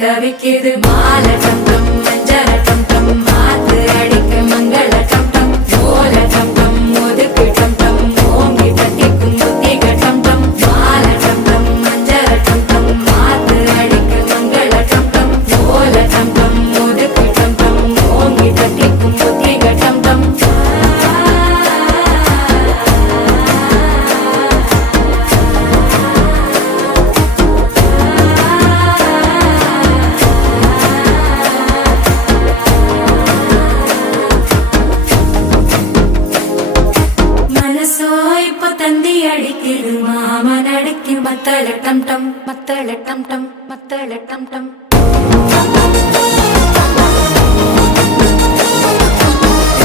தவிக்குது மால டம் டம் மஞ்சள டம் டம் மாத்து அடிக்க மங்கள டம் டம் ஓல டம் டம் ஒதுக்கு டம் டம் ஓங்கி தட்டிக்கும் புத்திக டம் டம் மால டம் டம் மஞ்சள டம் டம் மாத்து அடிக்க மங்கள டம் டம் ஓல டம் டம் ஒதுக்கு டம் டம் ஓங்கி தட்டிக்கும் புத்திக டம் டம் தந்தி அடிக்குது மாமன் அடிக்கு மத்தள டம் டம் மத்தள டம் டம் மத்தள டம் டம்